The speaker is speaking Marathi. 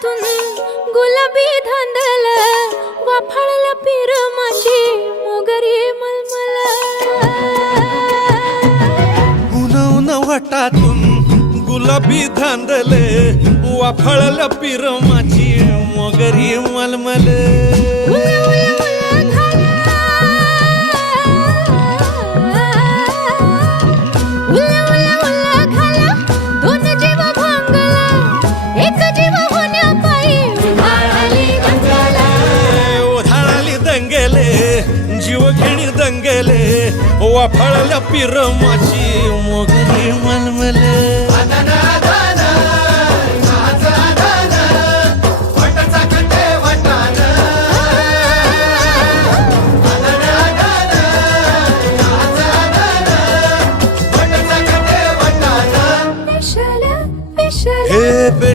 वटातून गुलाबी धांदल वाफाळला पिरमाची मोगरी मलमल उन उन वटातून गुलाबी धांदले वाफळल पिरमाची मोगरी मलमल जीव घेणी दंगेले वाफळल्या पिरमाची मोगरी